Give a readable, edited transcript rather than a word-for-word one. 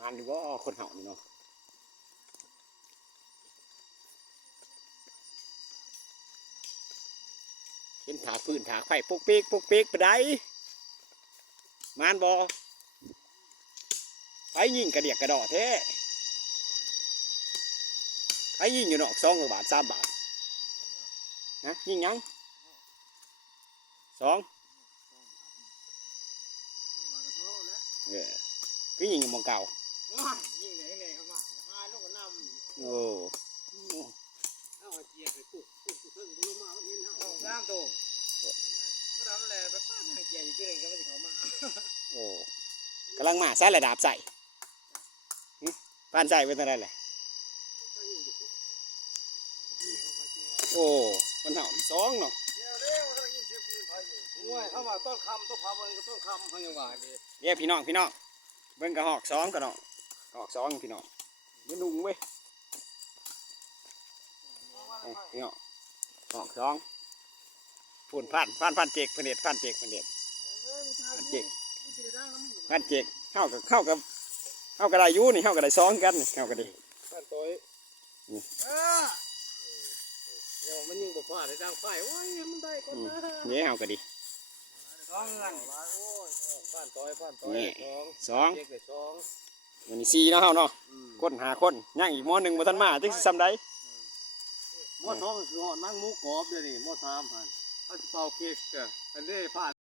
มันหรือว่าคนเห่านี่เนาะเห็นถากพื้นถากไฟปุ๊กปิ๊กปุ๊กปิ๊กไปได้มันบอไปยิงกระเดียกกระดอแท้ไปยิงอยู่นอก2 บาท3 บาทนะยิงยัง2คือยิงอยู่มองเก่ายิงไหนเข้ามาหายลูกก็นำโอ้เอาเจียไปปุ๊บปุ๊บเพิ่งบุรุมาเห็นเฮาสามตัวก็ทำแหละไปป้าทางเจียอีกตัวนึงก็มันสิเข้ามาโอ้กำลังมาใส่ระดับใส่ป้านใส่เป็นอะไรแหละโอ้มันเห่า2เนาะเข้ามาต้นคำต้นคำมันก็ต้นคำพังยังหวานดี เนี่ยพี่น้องเบิ่งกระหอก2กันเนาะหอก2พี่น้องยืนนุ่งเว้ยพี่น้องหอก2ฝุ่นพันเจกเด็ดพันเจกเข้ากับได้ยูนี่เข้ากับได้2กันเข้ากับดีพันตัวเดี๋ยวมันยิงบ่พลาดได้ดังไฟโอ้ยมันได้ก่อนนะเนี่ยเข้ากับดี2กันพันตัว2เด็กได้2วันนี้4เนาะเฮาเนาะคน5 คนย่างอีกม.1บ่ทันมาจักสิซ้ำใดม.2คือหอดนั่งมุกกรอบเดี๋ยวนี้ม.3พันเขาจะเป่าเค้กอันนี้พลาด